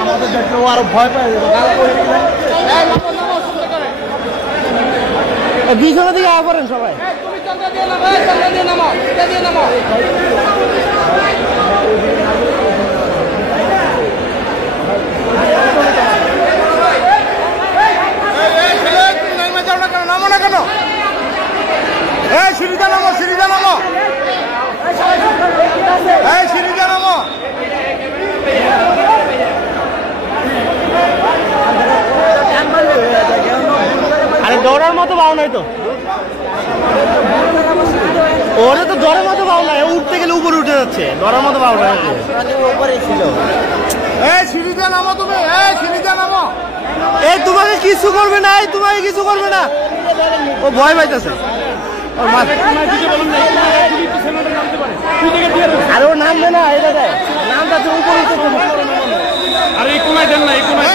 আমাদের দেখলে ও আরো ভয় পায় পিছনের দিকে আগে করেন সবাই। নামো না কেন? সিঁড়িতে নামো, সিঁড়িতে নামো, সিঁড়িতে নামো। আরে দৌড়ার মতো পাও নাই তো, ওরে তো দৌড়ার মতো পাও নাই, উঠতে গেলে উপরে উঠে যাচ্ছে, দৌড়ার মতো পাও নাই। উপরে ছিল। সিঁড়িতে নামো তুমি, সিঁড়িতে নামো। তোমাকে কিছু করবে না, তোমাকে কিছু করবে না। ও ভয় পাইতেছে। আরে ও নামবে না, এটা দেয় নামটা তো উপরে উঠতে। আরে এই কোনায় দেন না, এই কোনায়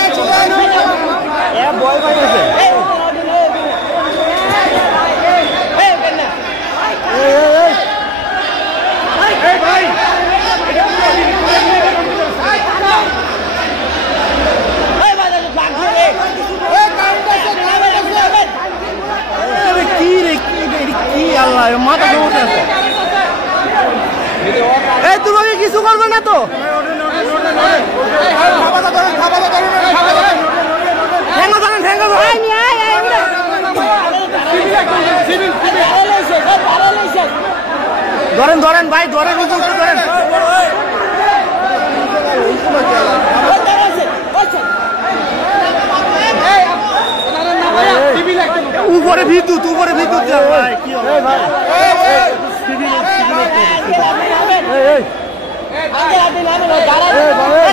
ভয় পাইতেছে। মাথা জমতে আছে। তোমাকে কিছু করবে না তো? ধরেন ধরেন ভাই, ধরেন উপরে ধরেন। উপরে বিদ্যুৎ, উপরে বিদ্যুৎ।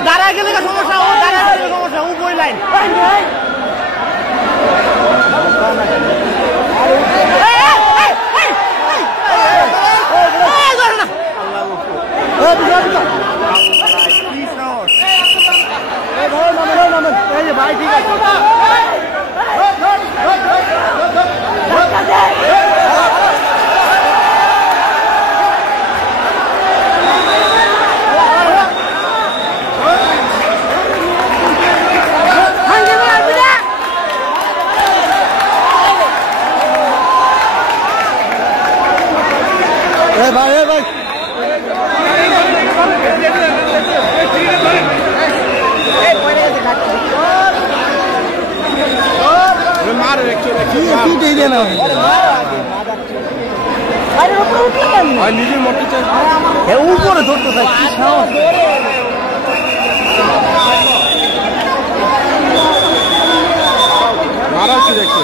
দাঁড়া গেলে সমস্যা, সমস্যা উপরে লাইন। ভাই ঠিক আছে। ভাই ভাই উপরে ধরতে চাই, কি সাহস। মারা হচ্ছে দেখতে।